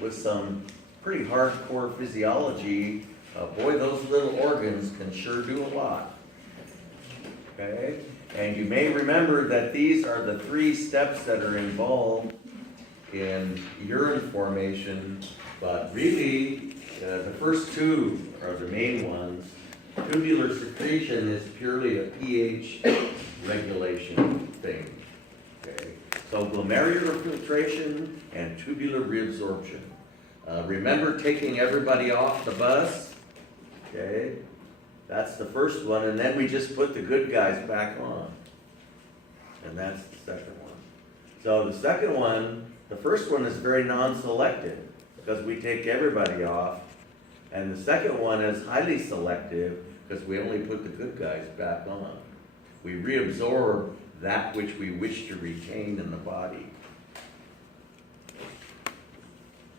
with some pretty hardcore physiology, boy, those little organs can sure do a lot. Okay? And you may remember that these are the 3 steps that are involved in urine formation, but really, the first 2 are the main ones. Tubular secretion is purely a pH regulation thing. Okay? So glomerular filtration and tubular reabsorption. Remember taking everybody off the bus? Okay? That's the first one, and then we just put the good guys back on. And that's the second one. So the second one, the first one is very non-selective because we take everybody off. And the second one is highly selective because we only put the good guys back on. We reabsorb that which we wish to retain in the body.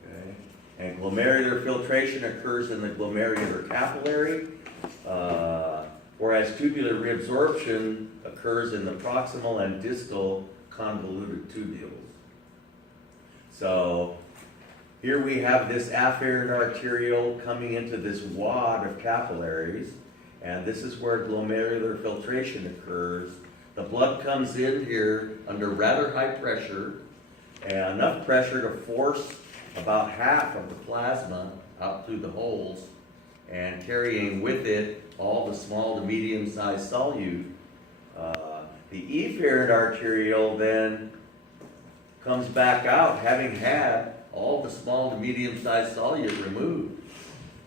Okay? And glomerular filtration occurs in the glomerular capillary, whereas tubular reabsorption occurs in the proximal and distal convoluted tubules. So here we have this afferent arteriole coming into this wad of capillaries, and this is where glomerular filtration occurs. The blood comes in here under rather high pressure, and enough pressure to force about half of the plasma out through the holes, and carrying with it all the small to medium-sized solute. The efferent arteriole then comes back out having had all the small to medium-sized solute removed.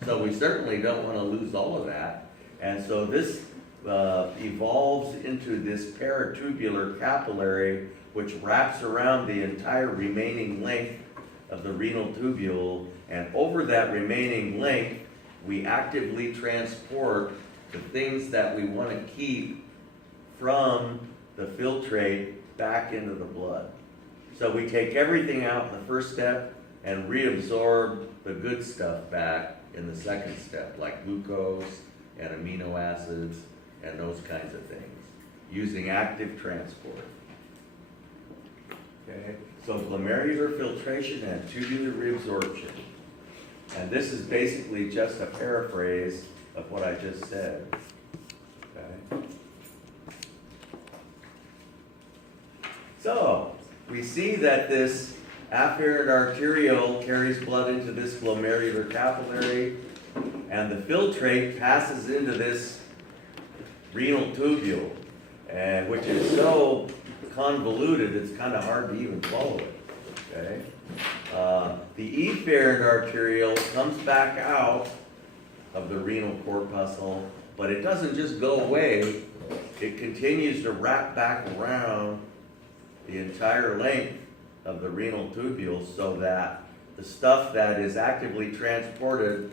So we certainly don't want to lose all of that. And so this evolves into this paratubular capillary, which wraps around the entire remaining length of the renal tubule. And over that remaining length, we actively transport the things that we want to keep from the filtrate back into the blood. So we take everything out in the first step and reabsorb the good stuff back in the second step, like glucose and amino acids and those kinds of things, using active transport. Okay, so glomerular filtration and tubular reabsorption. And this is basically just a paraphrase of what I just said. Okay. So, we see that this afferent arteriole carries blood into this glomerular capillary, and the filtrate passes into this renal tubule, and which is so convoluted it's kind of hard to even follow it. Okay? The efferent arteriole comes back out of the renal corpuscle, but it doesn't just go away, it continues to wrap back around the entire length of the renal tubule, so that the stuff that is actively transported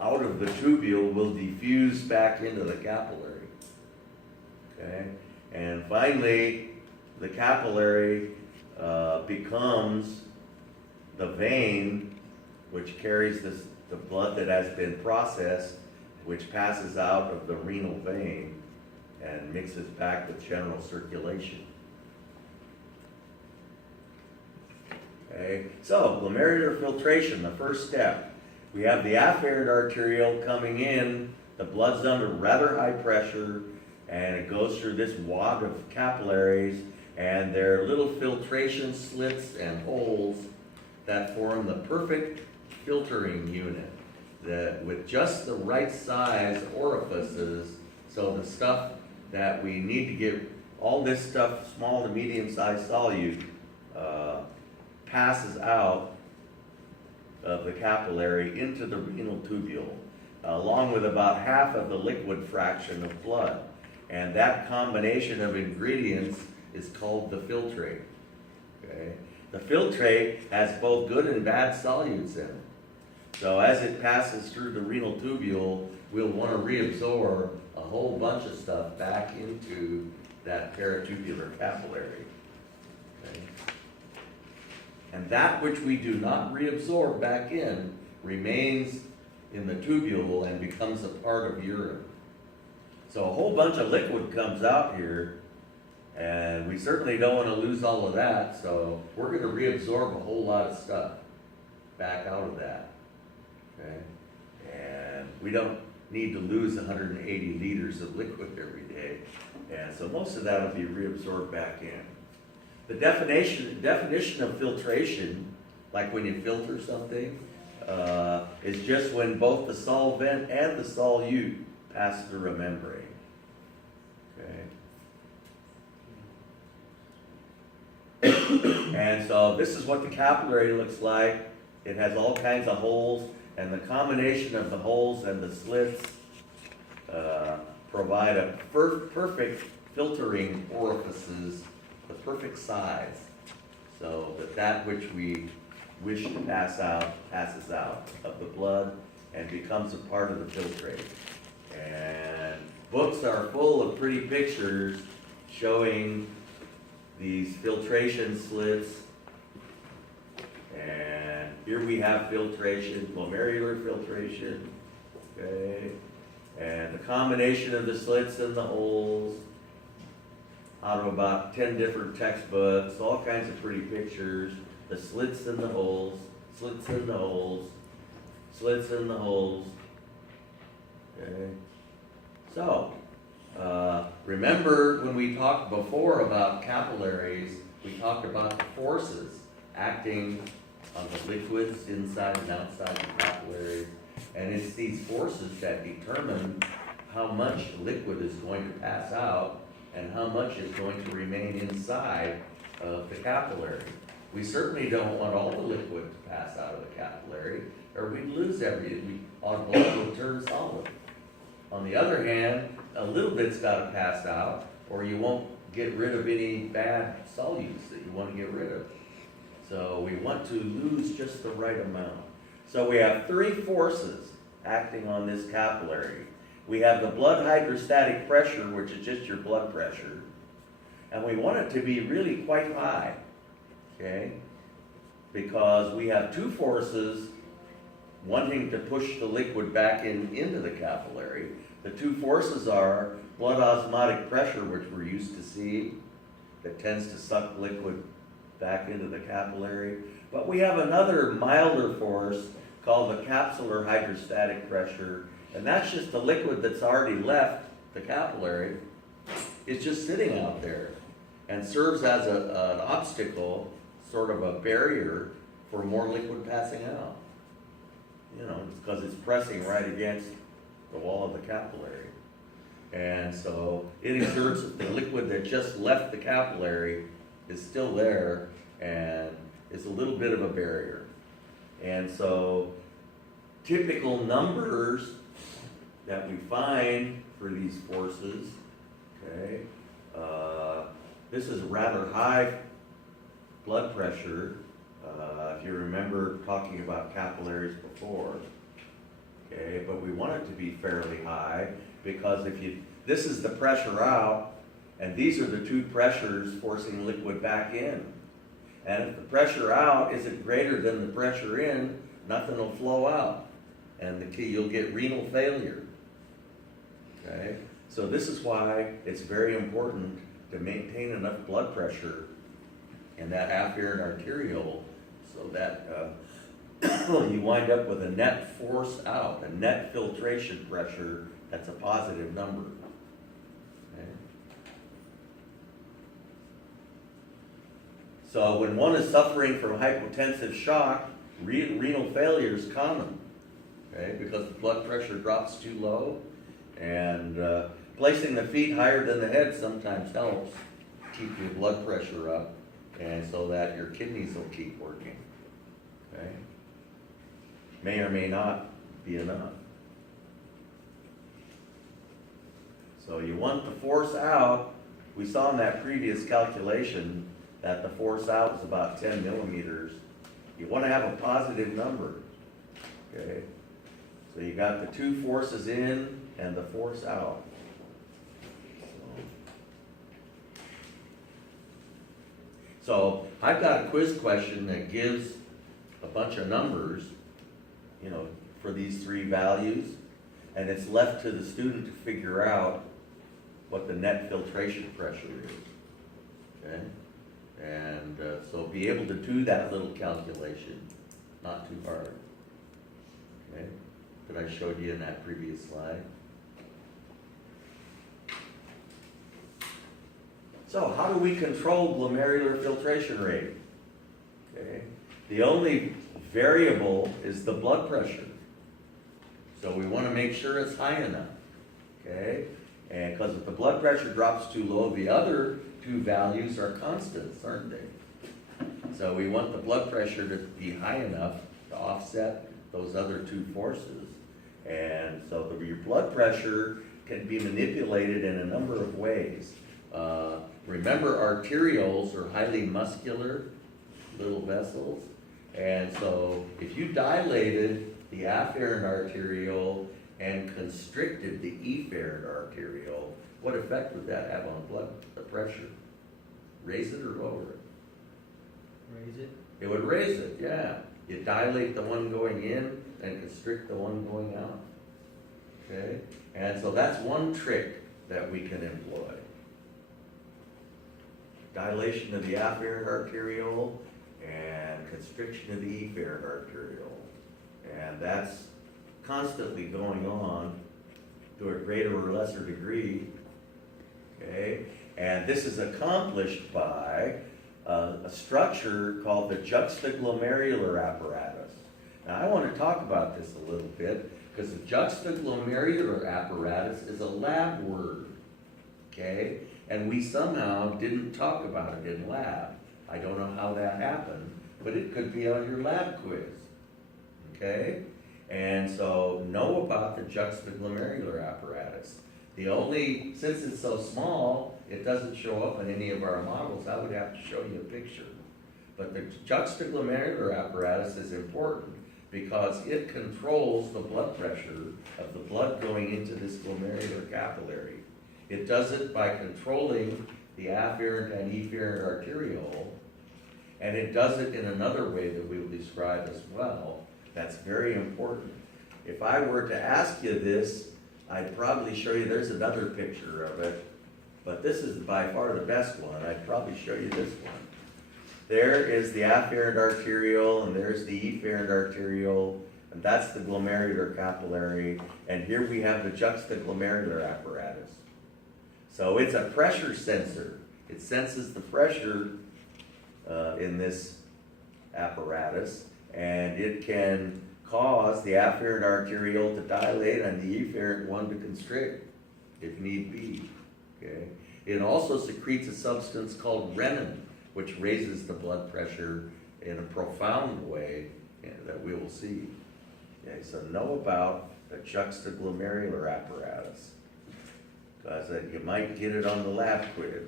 out of the tubule will diffuse back into the capillary. Okay? And finally, the capillary becomes the vein which carries the blood that has been processed, which passes out of the renal vein and mixes back with general circulation. Okay, so glomerular filtration, the first step. We have the afferent arteriole coming in, the blood's under rather high pressure, and it goes through this wad of capillaries, and there are little filtration slits and holes that form the perfect filtering unit, that with just the right size orifices, so the stuff that we need to get, all this stuff, small to medium sized solute, passes out of the capillary into the renal tubule, along with about half of the liquid fraction of blood. And that combination of ingredients is called the filtrate. Okay? The filtrate has both good and bad solutes in it. So as it passes through the renal tubule, we'll want to reabsorb a whole bunch of stuff back into that paratubular capillary. Okay? And that which we do not reabsorb back in remains in the tubule and becomes a part of urine. So a whole bunch of liquid comes out here, and we certainly don't want to lose all of that, so we're going to reabsorb a whole lot of stuff. back out of that, okay? And we don't need to lose 180 liters of liquid every day, and so most of that will be reabsorbed back in. The definition of filtration, like when you filter something, is just when both the solvent and the solute pass through a membrane. Okay. And so this is what the capillary looks like. It has all kinds of holes, and the combination of the holes and the slits provide a perfect filtering orifices, the perfect size, so that which we wish to pass out passes out of the blood and becomes a part of the filtrate. And books are full of pretty pictures showing these filtration slits. And here we have filtration, glomerular filtration, okay? And the combination of the slits and the holes, out of about 10 different textbooks, all kinds of pretty pictures. The slits in the holes, slits in the holes, slits in the holes. Okay. So, remember when we talked before about capillaries, we talked about the forces acting on the liquids inside and outside the capillaries. And it's these forces that determine how much liquid is going to pass out and how much is going to remain inside of the capillary. We certainly don't want all the liquid to pass out of the capillary, or we'd lose everything. Our blood would turn solid. On the other hand, a little bit's got to pass out, or you won't get rid of any bad solutes that you want to get rid of. So we want to lose just the right amount. So we have three forces acting on this capillary. We have the blood hydrostatic pressure, which is just your blood pressure, and we want it to be really quite high, okay? Because we have two forces wanting to push the liquid back into the capillary. The two forces are blood osmotic pressure, which we're used to seeing, that tends to suck liquid back into the capillary. But we have another milder force called the capsular hydrostatic pressure, and that's just the liquid that's already left the capillary. It's just sitting out there and serves as an obstacle, sort of a barrier for more liquid passing out. You know, because it's pressing right against the wall of the capillary. And so it exerts the liquid that just left the capillary is still there and is a little bit of a barrier. And so typical numbers that we find for these forces, okay, this is rather high blood pressure. If you remember talking about capillaries before, okay, but we want it to be fairly high because this is the pressure out, and these are the two pressures forcing liquid back in. And if the pressure out isn't greater than the pressure in, nothing will flow out, and you'll get renal failure. Okay, so this is why it's very important to maintain enough blood pressure in that afferent arteriole, so that you wind up with a net force out, a net filtration pressure that's a positive number. Okay. So when one is suffering from hypotensive shock, renal failure is common, okay, because the blood pressure drops too low, and placing the feet higher than the head sometimes helps keep your blood pressure up, and so that your kidneys will keep working. Okay? May or may not be enough. So you want the force out. We saw in that previous calculation that the force out was about 10 millimeters. You want to have a positive number. Okay? So you got the two forces in and the force out. So I've got a quiz question that gives a bunch of numbers, you know, for these three values, and it's left to the student to figure out what the net filtration pressure is. Okay? And so be able to do that little calculation. not too hard. Okay, that I showed you in that previous slide. So how do we control glomerular filtration rate? Okay, the only variable is the blood pressure. So we want to make sure it's high enough. Okay, and because if the blood pressure drops too low, the other two values are constants, aren't they? So we want the blood pressure to be high enough to offset those other two forces. And so your blood pressure can be manipulated in a number of ways. Remember, arterioles are highly muscular little vessels. And so if you dilated the afferent arteriole and constricted the efferent arteriole, what effect would that have on blood pressure? Raise it or lower it? Raise it. It would raise it, yeah. You dilate the one going in and constrict the one going out. Okay? And so that's one trick that we can employ. Dilation of the afferent arteriole and constriction of the efferent arteriole. And that's constantly going on to a greater or lesser degree. Okay? And this is accomplished by a structure called the juxtaglomerular apparatus. Now I want to talk about this a little bit because the juxtaglomerular apparatus is a lab word, okay? And we somehow didn't talk about it in lab. I don't know how that happened, but it could be on your lab quiz, okay? And so know about the juxtaglomerular apparatus. Since it's so small, it doesn't show up in any of our models. I would have to show you a picture. But the juxtaglomerular apparatus is important because it controls the blood pressure of the blood going into this glomerular capillary. It does it by controlling the afferent and efferent arteriole, and it does it in another way that we will describe as well. That's very important. If I were to ask you this, I'd probably show you, there's another picture of it, but this is by far the best one. I'd probably show you this one. There is the afferent arteriole, and there's the efferent arteriole, and that's the glomerular capillary, and here we have the juxtaglomerular apparatus. So it's a pressure sensor. It senses the pressure in this apparatus, and it can cause the afferent arteriole to dilate and the efferent one to constrict, if need be. Okay? It also secretes a substance called renin, which raises the blood pressure in a profound way that we will see. Okay, so know about the juxtaglomerular apparatus, because you might get it on the lab quiz.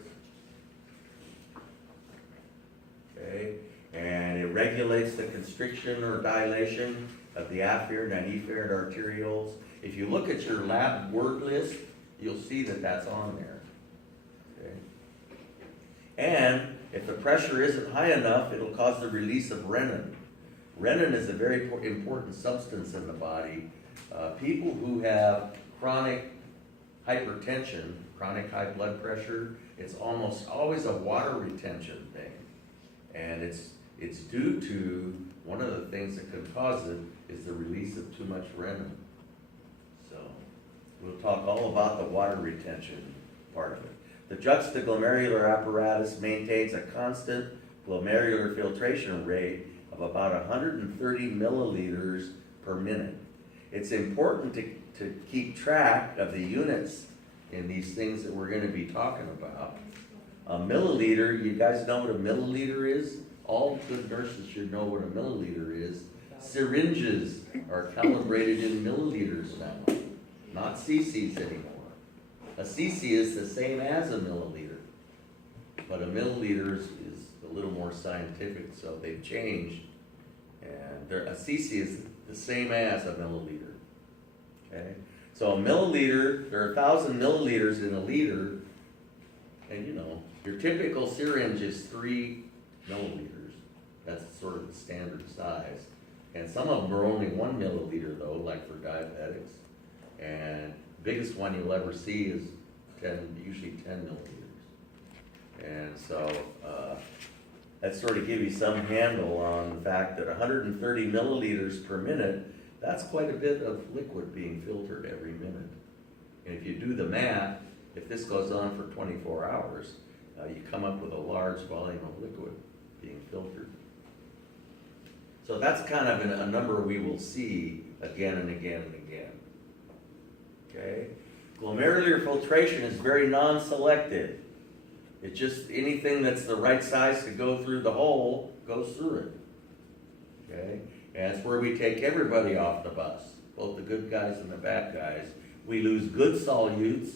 Okay, and it regulates the constriction or dilation of the afferent and efferent arterioles. If you look at your lab word list, you'll see that that's on there. Okay, and if the pressure isn't high enough, it'll cause the release of renin. Renin is a very important substance in the body. People who have chronic hypertension, chronic high blood pressure, it's almost always a water retention thing. And it's due to, one of the things that could cause it is the release of too much renin. So we'll talk all about the water retention part of it. The juxtaglomerular apparatus maintains a constant glomerular filtration rate of about 130 milliliters per minute. It's important to keep track of the units in these things that we're going to be talking about. A milliliter, you guys know what a milliliter is? All good nurses should know what a milliliter is. Syringes are calibrated in milliliters now, not cc's anymore. A cc is the same as a milliliter, but a milliliter is a little more scientific, so they've changed. And a cc is the same as a milliliter. Okay, so a milliliter, there are 1,000 milliliters in a liter, and you know, your typical syringe is 3 milliliters. That's sort of the standard size. And some of them are only 1 milliliter though, like for diabetics. And biggest one you'll ever see is usually 10 milliliters. And so that sort of give you some handle on the fact that 130 milliliters per minute, that's quite a bit of liquid being filtered every minute. And if you do the math, if this goes on for 24 hours, you come up with a large volume of liquid being filtered. So that's kind of a number we will see again and again and again. Okay? Glomerular filtration is very non-selective. It's just anything that's the right size to go through the hole goes through it. Okay? And that's where we take everybody off the bus, both the good guys and the bad guys. We lose good solutes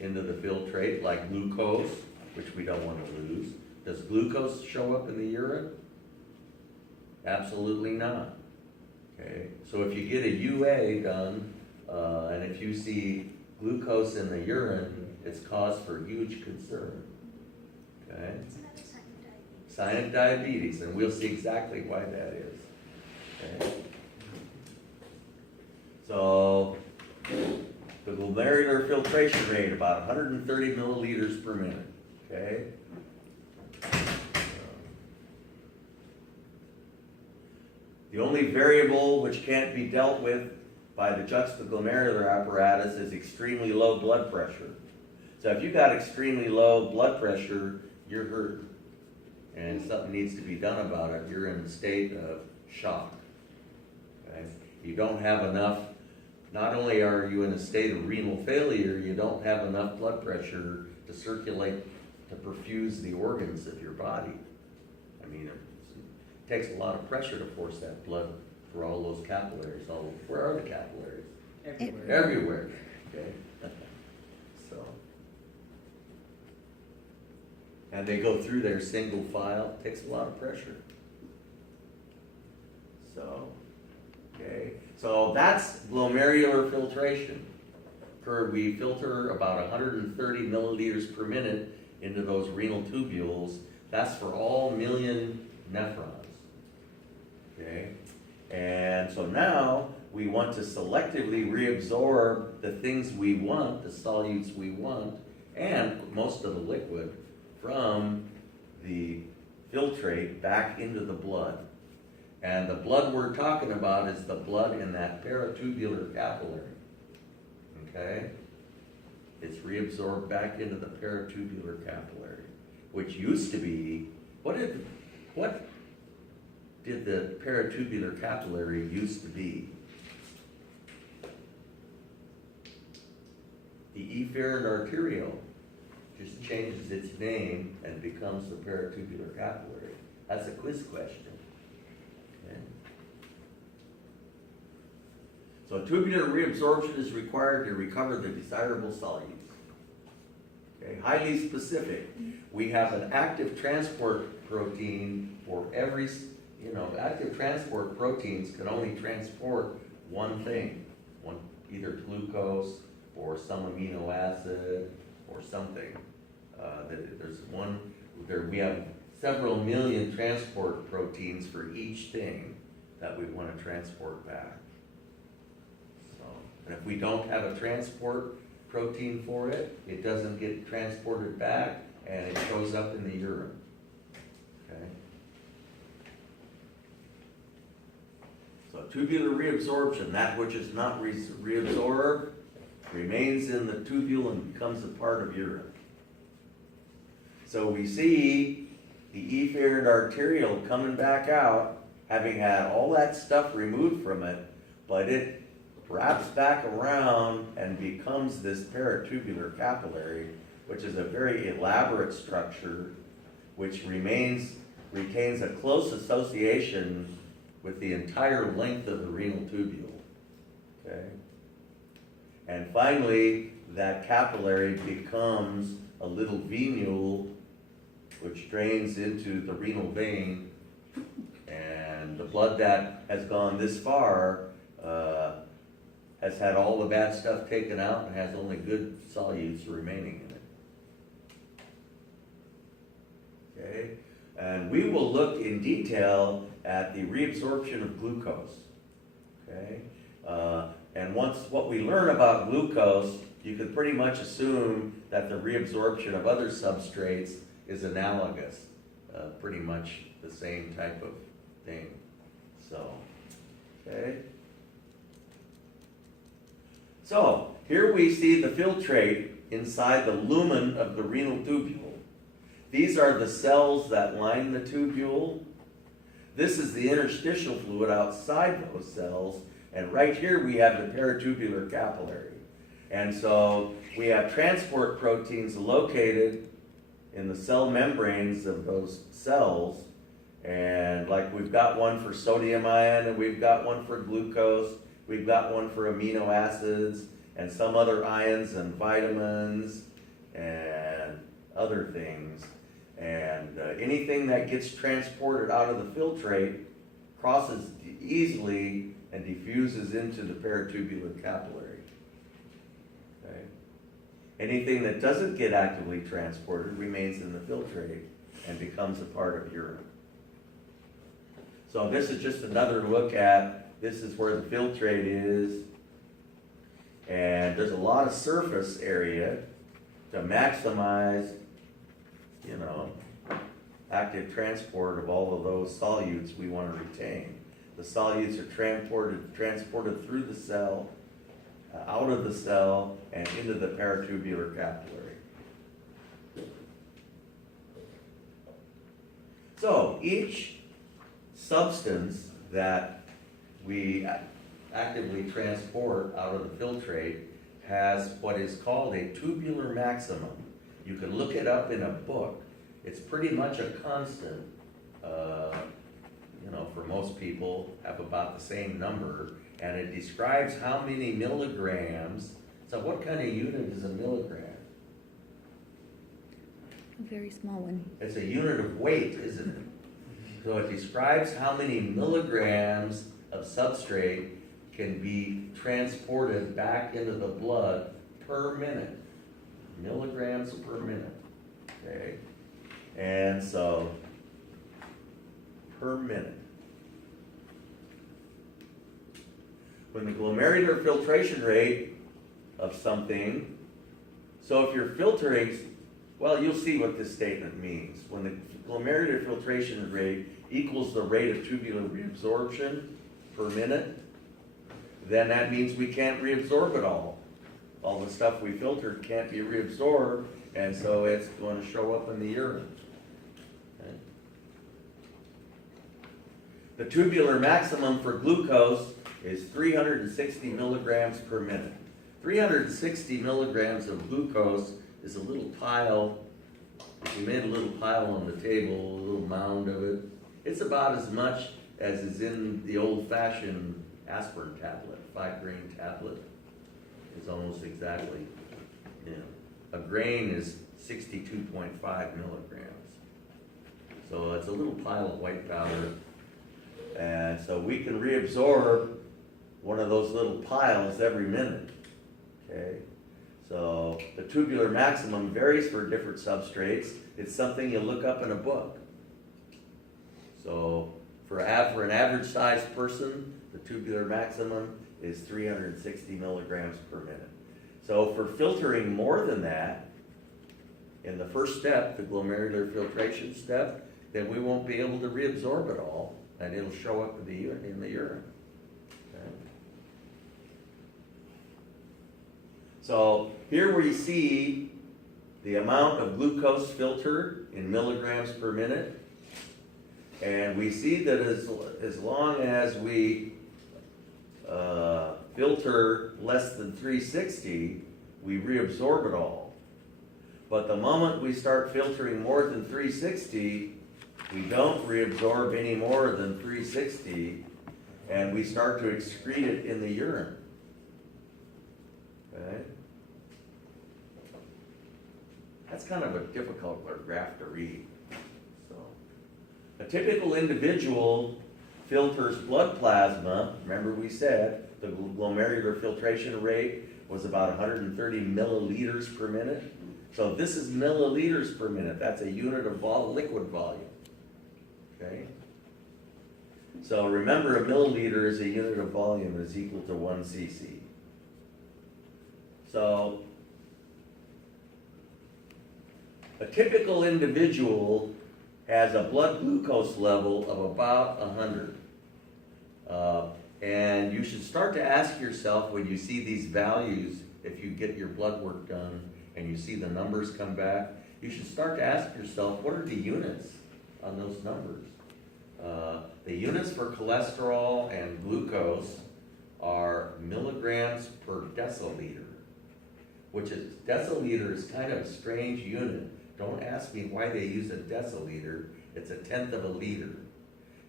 into the filtrate, like glucose, which we don't want to lose. Does glucose show up in the urine? Absolutely not. Okay? So if you get a UA done, and if you see glucose in the urine, it's cause for huge concern. Okay? It's another sign of diabetes. Sign of diabetes, and we'll see exactly why that is. Okay? So, the glomerular filtration rate, about 130 milliliters per minute. Okay? The only variable which can't be dealt with by the juxtaglomerular apparatus is extremely low blood pressure. So if you've got extremely low blood pressure, you're hurt. And something needs to be done about it. You're in a state of shock. Okay? You don't have enough, not only are you in a state of renal failure, you don't have enough blood pressure to circulate, to perfuse the organs of your body. I mean, it takes a lot of pressure to force that blood for all those capillaries. Where are the capillaries? Everywhere. Everywhere. Okay. So, and they go through their single file. It takes a lot of pressure. So, okay. So that's glomerular filtration. We filter about 130 milliliters per minute into those renal tubules. That's for all million nephrons. Okay? And so now we want to selectively reabsorb the things we want, the solutes we want, and most of the liquid from the filtrate back into the blood. And the blood we're talking about is the blood in that paratubular capillary. Okay? It's reabsorbed back into the paratubular capillary, which used to be, what did the paratubular capillary used to be? The efferent arteriole just changes its name and becomes the paratubular capillary. That's a quiz question. Okay. So tubular reabsorption is required to recover the desirable solutes. Okay. Highly specific. We have an active transport protein for every, active transport proteins can only transport one thing, either glucose or some amino acid or something. We have several million transport proteins for each thing that we want to transport back. So, and if we don't have a transport protein for it, it doesn't get transported back and it shows up in the urine. Okay? So tubular reabsorption, that which is not reabsorbed, remains in the tubule and becomes a part of urine. So we see the efferent arteriole coming back out, having had all that stuff removed from it, but it wraps back around and becomes this paratubular capillary, which is a very elaborate structure, which retains a close association with the entire length of the renal tubule. Okay? And finally, that capillary becomes a little venule which drains into the renal vein, and the blood that has gone this far has had all the bad stuff taken out and has only good solutes remaining in it. Okay? And we will look in detail at the reabsorption of glucose. Okay? And once what we learn about glucose, you could pretty much assume that the reabsorption of other substrates is analogous. pretty much the same type of thing, so, okay. So, here we see the filtrate inside the lumen of the renal tubule. These are the cells that line the tubule. This is the interstitial fluid outside those cells, and right here we have the peritubular capillary. And so we have transport proteins located in the cell membranes of those cells, and like we've got one for sodium ion, and we've got one for glucose, we've got one for amino acids, and some other ions and vitamins, and other things. And anything that gets transported out of the filtrate crosses easily and diffuses into the peritubular capillary. Okay? Anything that doesn't get actively transported remains in the filtrate and becomes a part of urine. So this is just another look at, this is where the filtrate is, and there's a lot of surface area to maximize, active transport of all of those solutes we want to retain. The solutes are transported through the cell, out of the cell, and into the peritubular capillary. So each substance that we actively transport out of the filtrate has what is called a tubular maximum. You can look it up in a book. It's pretty much a constant, for most people, have about the same number, and it describes how many milligrams. So what kind of unit is a milligram? A very small one. It's a unit of weight, isn't it? So it describes how many milligrams of substrate can be transported back into the blood per minute. Milligrams per minute, okay? And so, per minute. When the glomerular filtration rate of something, so if you're filtering, well, you'll see what this statement means. When the glomerular filtration rate equals the rate of tubular reabsorption per minute, then that means we can't reabsorb it all. All the stuff we filtered can't be reabsorbed, and so it's going to show up in the urine. Okay. The tubular maximum for glucose is 360 milligrams per minute. 360 milligrams of glucose is a little pile. If you made a little pile on the table, a little mound of it, it's about as much as is in the old-fashioned aspirin tablet, 5-grain tablet. It's almost exactly, a grain is 62.5 milligrams. So it's a little pile of white powder. And so we can reabsorb one of those little piles every minute, okay? So the tubular maximum varies for different substrates. It's something you look up in a book. So for an average sized person, the tubular maximum is 360 milligrams per minute. So for filtering more than that, in the first step, the glomerular filtration step, then we won't be able to reabsorb it all, and it'll show up in the urine. Okay. So here we see the amount of glucose filtered in milligrams per minute, and we see that as long as we filter less than 360, we reabsorb it all. But the moment we start filtering more than 360, we don't reabsorb any more than 360, and we start to excrete it in the urine. Okay? That's kind of a difficult graph to read. So, a typical individual filters blood plasma. Remember we said the glomerular filtration rate was about 130 milliliters per minute. So this is milliliters per minute. That's a unit of liquid volume. Okay? So remember, a milliliter is a unit of volume is equal to 1 cc. So a typical individual has a blood glucose level of about 100. And you should start to ask yourself when you see these values, if you get your blood work done and you see the numbers come back, you should start to ask yourself, what are the units on those numbers? The units for cholesterol and glucose are milligrams per deciliter, which is, deciliter is kind of a strange unit. Don't ask me why they use a deciliter. It's a tenth of a liter.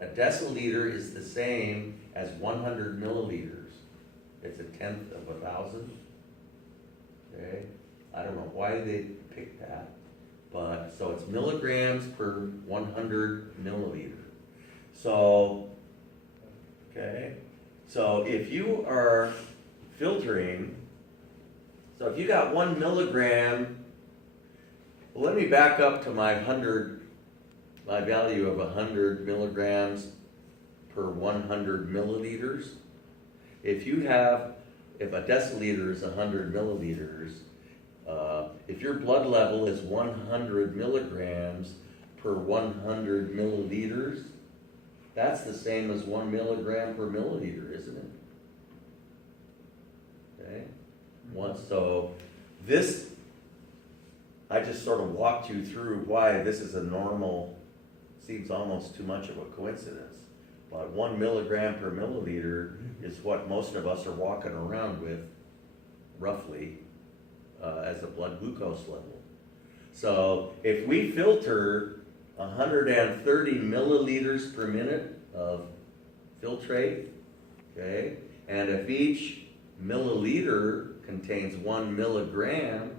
A deciliter is the same as 100 milliliters. It's a tenth of 1,000. Okay? I don't know why they picked that, but so it's milligrams per 100 milliliter. So, okay, so if you are filtering, so if you got 1 milligram, well, let me back up to my value of 100 milligrams per 100 milliliters. If a deciliter is 100 milliliters, if your blood level is 100 milligrams per 100 milliliters, that's the same as 1 milligram per milliliter, isn't it? Okay? So this, I just sort of walked you through why this is a normal, seems almost too much of a coincidence. But 1 milligram per milliliter is what most of us are walking around with, roughly, as a blood glucose level. So if we filter 130 milliliters per minute of filtrate, okay, and if each milliliter contains 1 milligram,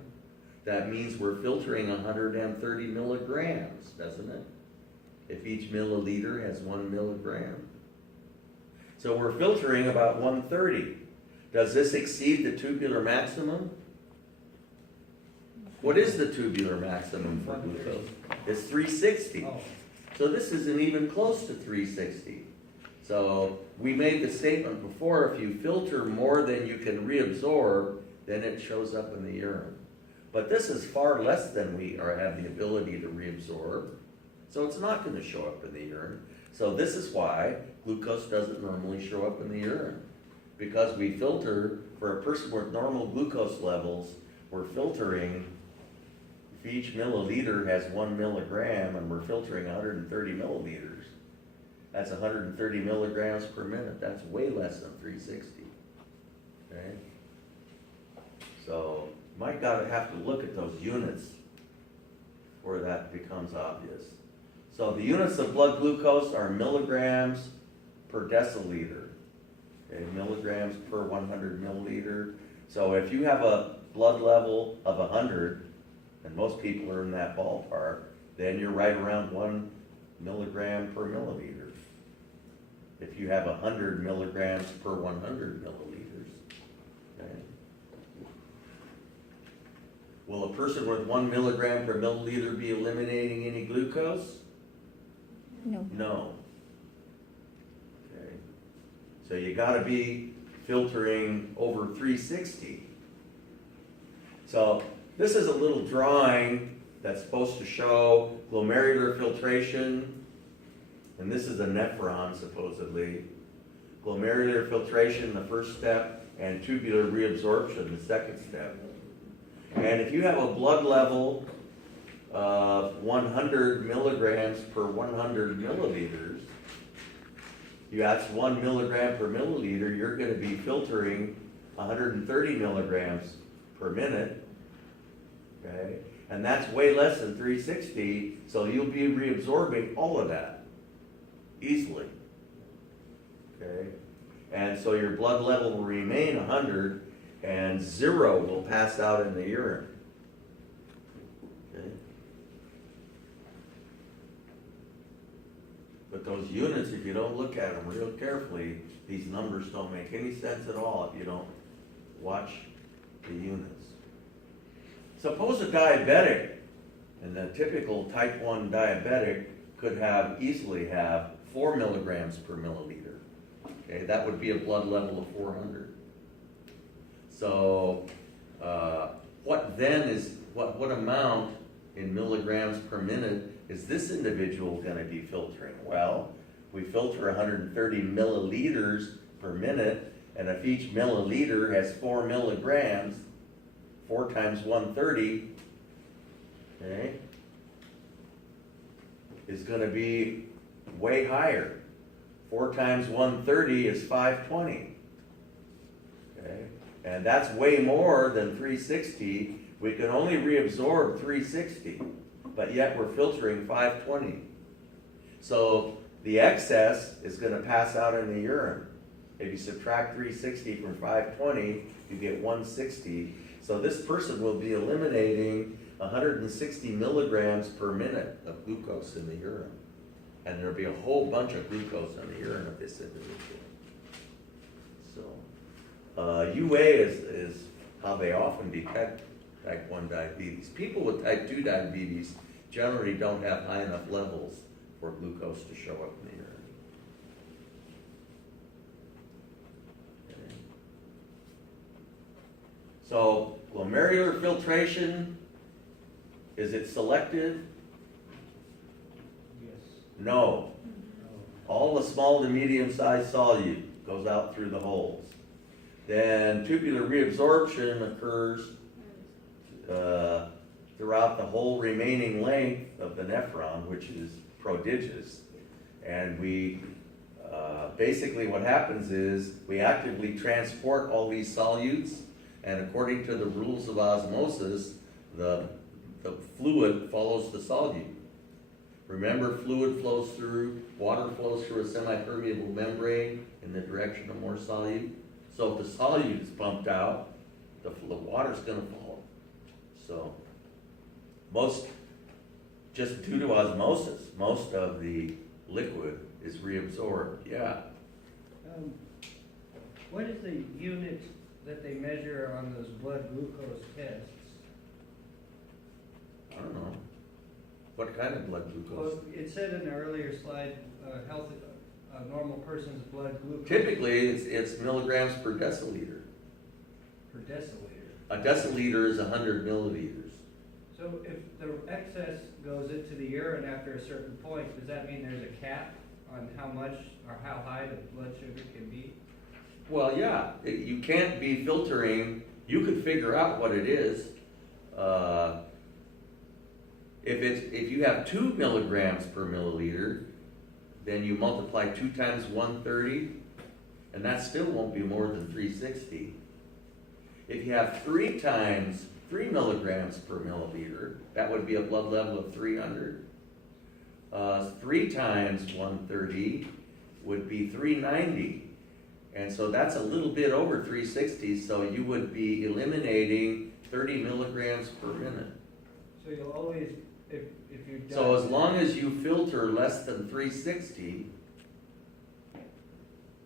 that means we're filtering 130 milligrams, doesn't it? If each milliliter has 1 milligram. So we're filtering about 130. Does this exceed the tubular maximum? What is the tubular maximum for glucose? It's 360. Oh, So this isn't even close to 360. So we made the statement before, if you filter more than you can reabsorb, then it shows up in the urine. But this is far less than we have the ability to reabsorb. So it's not going to show up in the urine. So this is why glucose doesn't normally show up in the urine. Because we filter, for a person with normal glucose levels, we're filtering, if each milliliter has 1 milligram and we're filtering 130 milliliters, that's 130 milligrams per minute. That's way less than 360. Okay? So you might have to look at those units where that becomes obvious. So the units of blood glucose are milligrams per deciliter. Okay, milligrams per 100 milliliter. So if you have a blood level of 100, and most people are in that ballpark, then you're right around 1 milligram per milliliter. If you have 100 milligrams per 100 milliliters. Okay. Will a person with 1 milligram per milliliter be eliminating any glucose? No. No. Okay. So you gotta be filtering over 360. So this is a little drawing that's supposed to show glomerular filtration, and this is a nephron supposedly. Glomerular filtration, the first step, and tubular reabsorption, the second step. And if you have a blood level of 100 milligrams per 100 milliliters, that's 1 milligram per milliliter, you're going to be filtering 130 milligrams per minute, okay? And that's way less than 360, so you'll be reabsorbing all of that easily, okay? And so your blood level will remain 100, and 0 will pass out in the urine. Okay? But those units, if you don't look at them real carefully, these numbers don't make any sense at all if you don't watch the units. Suppose a diabetic, and the typical type 1 diabetic could easily have 4 milligrams per milliliter. Okay, that would be a blood level of 400. So what amount in milligrams per minute is this individual gonna be filtering? Well, we filter 130 milliliters per minute, and if each milliliter has 4 milligrams, 4 times 130, okay, is gonna be way higher. 4 times 130 is 520. Okay, and that's way more than 360. We can only reabsorb 360, but yet we're filtering 520. So the excess is gonna pass out in the urine. If you subtract 360 from 520, you get 160. So this person will be eliminating 160 milligrams per minute of glucose in the urine. And there'll be a whole bunch of glucose in the urine of this individual. So, UA is how they often detect type 1 diabetes. People with type 2 diabetes generally don't have high enough levels for glucose to show up in the urine. Okay. So, glomerular filtration, is it selective? Yes. No. No. All the small to medium-sized solute goes out through the holes. Then tubular reabsorption occurs throughout the whole remaining length of the nephron, which is prodigious. And we, basically what happens is we actively transport all these solutes, and according to the rules of osmosis, the fluid follows the solute. Remember, fluid flows through, water flows through a semi-permeable membrane in the direction of more solute. So if the solute is pumped out, the water's gonna follow. So, just due to osmosis, most of the liquid is reabsorbed, yeah. What is the unit that they measure on those blood glucose tests? I don't know. What kind of blood glucose? Well, it said in the earlier slide, healthy, a normal person's blood glucose Typically, it's milligrams per deciliter. per deciliter. A deciliter is 100 milliliters. So if the excess goes into the urine after a certain point, does that mean there's a cap on how much or how high the blood sugar can be? Well, yeah, you can't be filtering, you could figure out what it is. If you have 2 milligrams per milliliter, then you multiply 2 times 130, and that still won't be more than 360. If you have 3 milligrams per milliliter, that would be a blood level of 300. 3 times 130 would be 390. And so that's a little bit over 360, so you would be eliminating 30 milligrams per minute. So you'll always, if you're done. So as long as you filter less than 360,